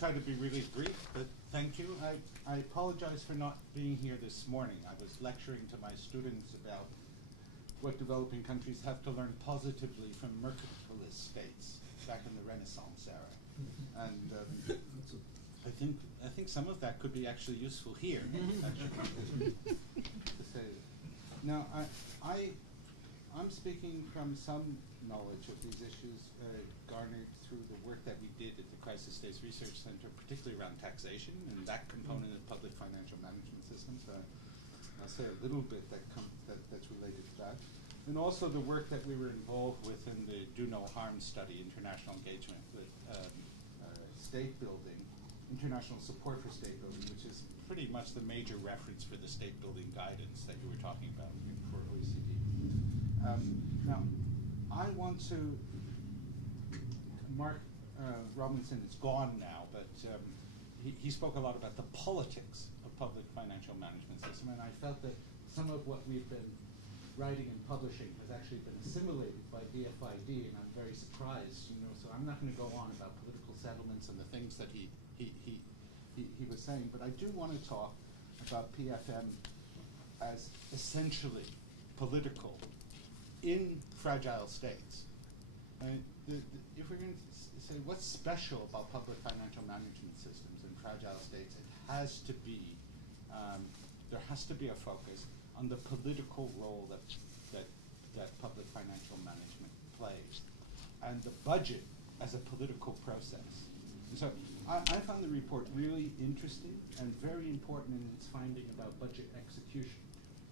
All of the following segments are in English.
try to be really brief, but thank you. I apologize for not being here this morning. I was lecturing to my students about what developing countries have to learn positively from mercantilist states back in the Renaissance era. And I think some of that could be actually useful here. Actually, to say. Now, I'm speaking from some knowledge of these issues garnered through the work that we did at the Crisis States Research Center, particularly around taxation and that component of public financial management systems. I'll say a little bit that's related to that. And also the work that we were involved with in the Do No Harm study, international engagement with state building, international support for state building, which is pretty much the major reference for the state building guidance that you were talking about for OECD. Now, I want to, Mark Robinson is gone now, but he spoke a lot about the politics of public financial management system, and I felt that some of what we've been writing and publishing has actually been assimilated by BFID, and I'm very surprised, so I'm not going to go on about political settlements and the things that he was saying, but I do want to talk about PFM as essentially political in fragile states. If we're going to say what's special about public financial management systems in fragile states, it has to be, there has to be a focus on the political role that public financial management plays, and the budget as a political process. And so I found the report really interesting and very important in its finding about budget execution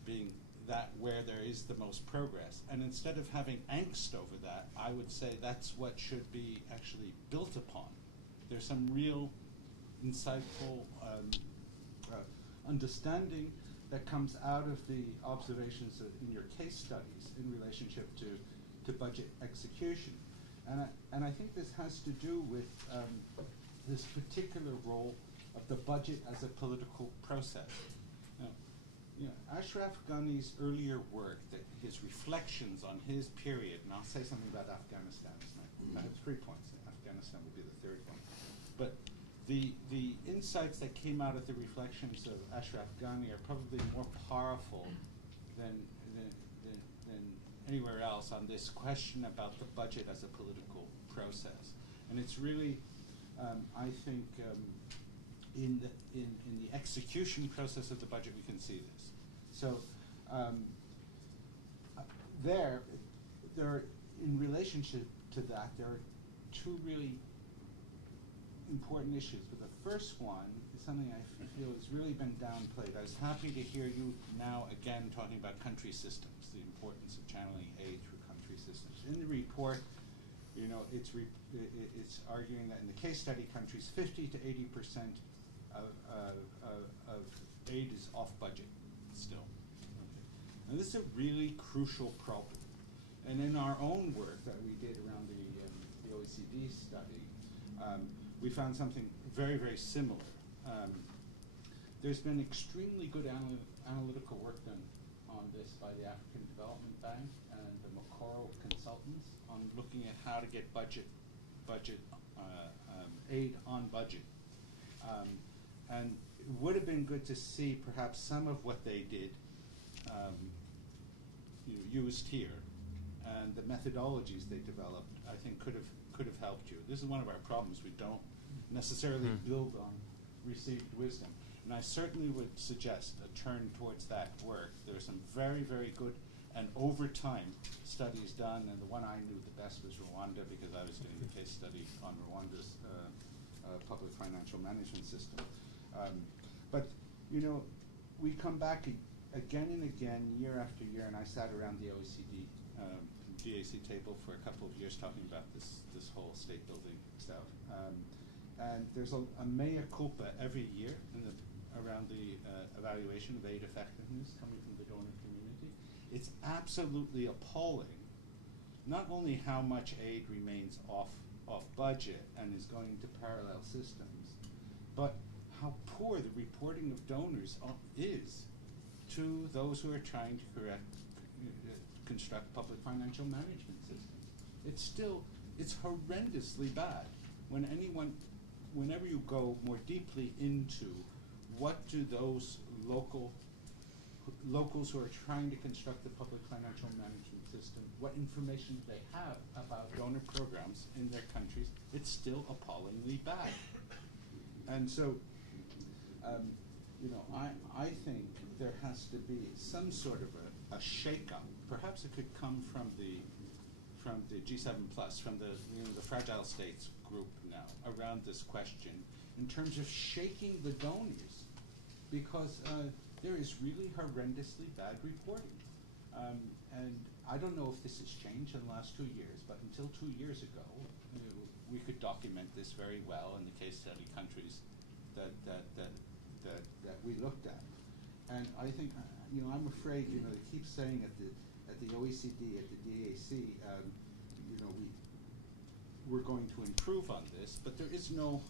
being that where there is the most progress. And instead of having angst over that, I would say that's what should be actually built upon. There's some real insightful understanding that comes out of the observations in your case studies in relationship to budget execution. And I think this has to do with this particular role of the budget as a political process. Ashraf Ghani's earlier work, his reflections on his period, and I'll say something about Afghanistan. I have 3 points. Afghanistan will be the third one. But the insights that came out of the reflections of Ashraf Ghani are probably more powerful than anywhere else on this question about the budget as a political process. And it's really, I think, in the execution process of the budget, we can see this. So in relationship to that, there are 2 really important issues. But the first one is something I feel has really been downplayed. I was happy to hear you now again talking about country systems, the importance of channeling aid through country systems. In the report, it's arguing that in the case study countries, 50 to 80% of aid is off budget still. Okay. Now this is a really crucial problem. And in our own work that we did around the OECD study, we found something very, very similar. There's been extremely good analytical work done on this by the African Development Bank and the Makoro consultants on looking at how to get aid on budget. And it would have been good to see perhaps some of what they did used here, and the methodologies they developed, I think, could have helped you. This is one of our problems. We don't necessarily build on received wisdom. And I certainly would suggest a turn towards that work. There are some very, very good and over time studies done, and the one I knew the best was Rwanda, because I was doing the case study on Rwanda's public financial management system. But we come back again and again, year after year, and I sat around the OECD GAC table for a couple of years talking about this whole state building stuff. And there's a mea culpa every year around the evaluation of aid effectiveness coming from the donor community. It's absolutely appalling, not only how much aid remains off budget and is going to parallel systems, but how poor the reporting of donors is to those who are trying to construct public financial management systems. It's horrendously bad when anyone whenever you go more deeply into what do those locals who are trying to construct the public financial management system, what information they have about donor programs in their countries, it's still appallingly bad. And so, I think there has to be some sort of a shake-up. Perhaps it could come from the G7 plus, from the fragile states group now around this question in terms of shaking the donors, because there is really horrendously bad reporting. And I don't know if this has changed in the last 2 years, but until 2 years ago, we could document this very well in the case study countries that we looked at. And I think, I'm afraid, they keep saying at the OECD, at the DAC, we're going to improve on this, but there is no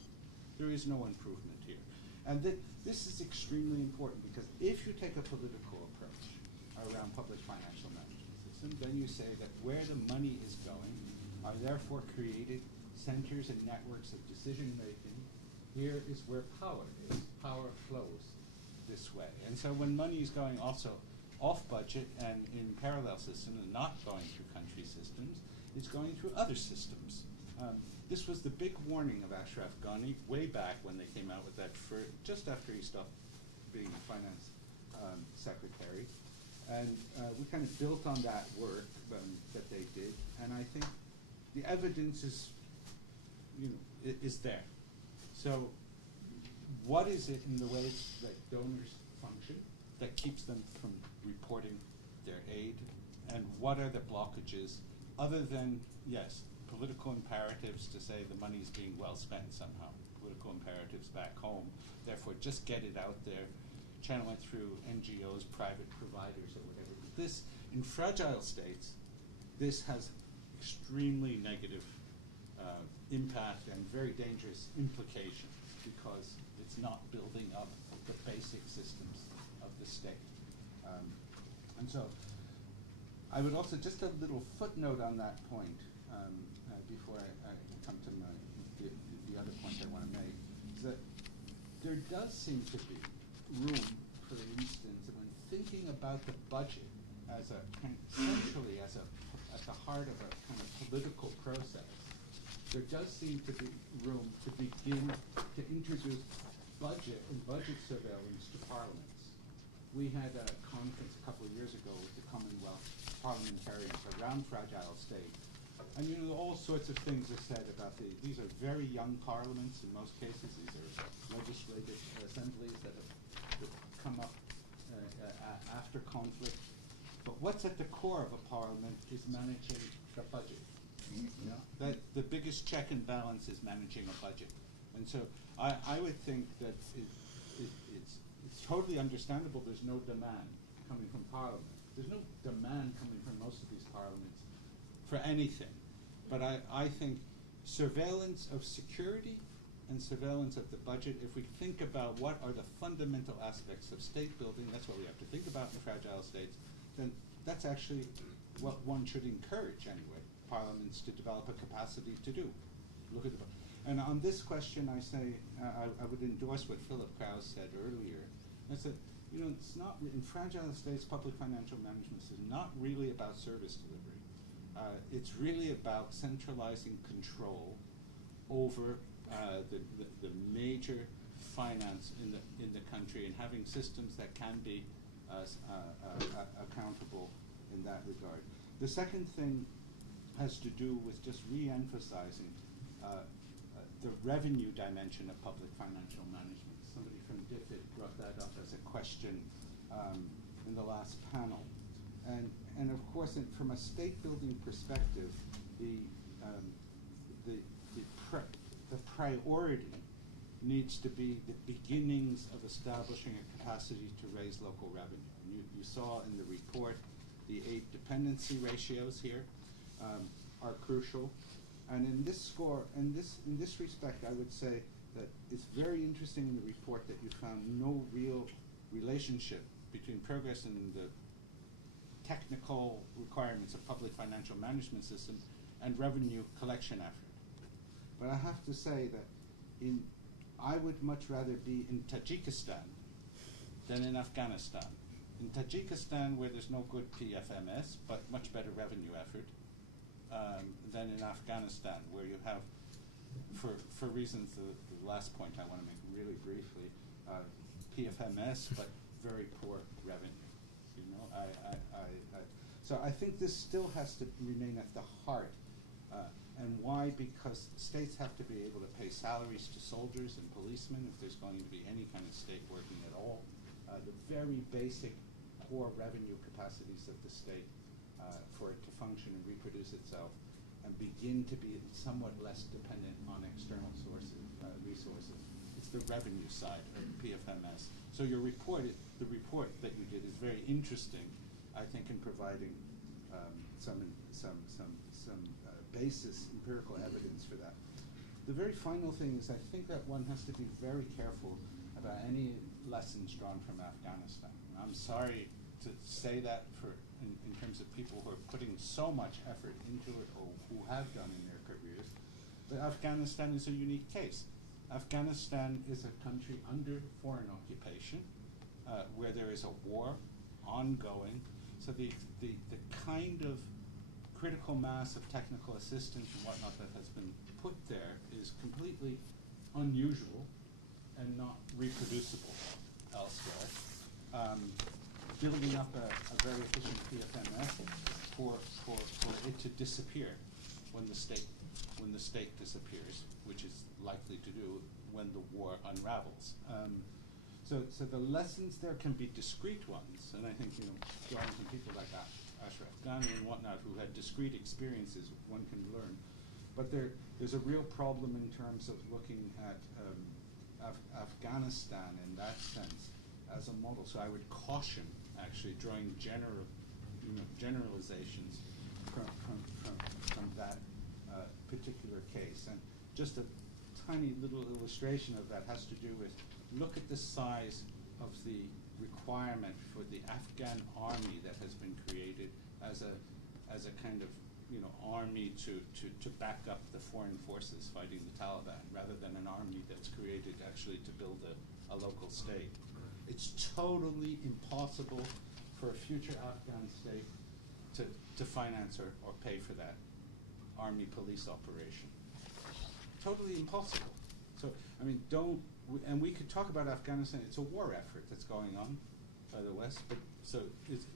improvement here. And this is extremely important, because if you take a political approach around public financial management system, then you say that where the money is going are therefore created centers and networks of decision making. Here is where power is. Power flows this way. And so when money is going also off budget and in parallel systems and not going through country systems, it's going through other systems. This was the big warning of Ashraf Ghani way back when they came out with that, just after he stopped being the finance secretary. And we kind of built on that work that they did. And I think the evidence is, is there. So what is it in the ways that donors function that keeps them from reporting their aid? And what are the blockages other than, yes, political imperatives to say the money is being well spent somehow, political imperatives back home, therefore just get it out there, channel it through NGOs, private providers, or whatever. But this, in fragile states, this has extremely negative impact and very dangerous implications, because it's not building up the basic systems of the state. And so I would also, just a little footnote on that point, before I come to the other point I want to make, is that there does seem to be room, for instance, when thinking about the budget as a kind of centrally at the heart of a kind of political process, there does seem to be room to begin to introduce budget and budget surveillance to parliaments. We had a conference a couple of years ago with the Commonwealth parliamentarians around fragile states. And all sorts of things are said about these are very young parliaments in most cases. These are legislative assemblies that have come up after conflict. But what's at the core of a parliament is managing the budget. That the biggest check and balance is managing a budget. And so I would think that it's totally understandable there's no demand coming from parliament. There's no demand coming from most of these parliaments for anything. But I think surveillance of security and surveillance of the budget, if we think about what are the fundamental aspects of state building, that's what we have to think about in fragile states, then that's actually what one should encourage anyway, parliaments to develop a capacity to do. Look at the and on this question I say, I would endorse what Philip Krause said earlier. I said, it's not, in fragile states, public financial management is not really about service delivery. It's really about centralizing control over the major finance in the country and having systems that can be accountable in that regard. The second thing has to do with just re-emphasizing the revenue dimension of public financial management. Somebody from DFID brought that up as a question in the last panel. And of course, from a state-building perspective, the priority needs to be the beginnings of establishing a capacity to raise local revenue. And you saw in the report the aid dependency ratios here are crucial. And in this respect, I would say that it's very interesting in the report that you found no real relationship between progress in the technical requirements of public financial management system and revenue collection effort. But I have to say that I would much rather be in Tajikistan than in Afghanistan. In Tajikistan, where there's no good PFMS, but much better revenue effort, than in Afghanistan, where you have, for reasons, the last point I want to make really briefly, PFMS, but very poor revenue. You know, so I think this still has to remain at the heart. And why? Because states have to be able to pay salaries to soldiers and policemen if there's going to be any kind of state working at all. The very basic core revenue capacities of the state for it to function and reproduce itself and begin to be somewhat less dependent on external sources, resources. It's the revenue side of PFMS. So your report, the report that you did is very interesting, I think, in providing some basis, empirical evidence for that. The very final thing is I think that one has to be very careful about any lessons drawn from Afghanistan. I'm sorry to say that in terms of people who are putting so much effort into it or who have done in their careers, but Afghanistan is a unique case. Afghanistan is a country under foreign occupation where there is a war ongoing. So the kind of critical mass of technical assistance and whatnot that has been put there is completely unusual and not reproducible elsewhere. Building up a very efficient PFMS for it to disappear when the state disappears, which is likely to do when the war unravels. So the lessons there can be discrete ones, and I think, you know, drawing from people like Ashraf Ghani and whatnot who had discrete experiences, one can learn. But there's a real problem in terms of looking at Afghanistan in that sense as a model. So I would caution actually drawing generalizations from that particular case. And just a tiny little illustration of that has to do with, look at the size of the requirement for the Afghan army that has been created as a kind of, you know, army to back up the foreign forces fighting the Taliban, rather than an army that's created actually to build a local state. It's totally impossible for a future Afghan state to finance or pay for that army police operation. Totally impossible. So, I mean, and we could talk about Afghanistan. It's a war effort that's going on by the West, but so it's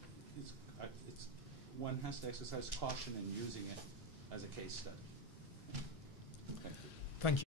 one has to exercise caution in using it as a case study. Thank you. Thank you.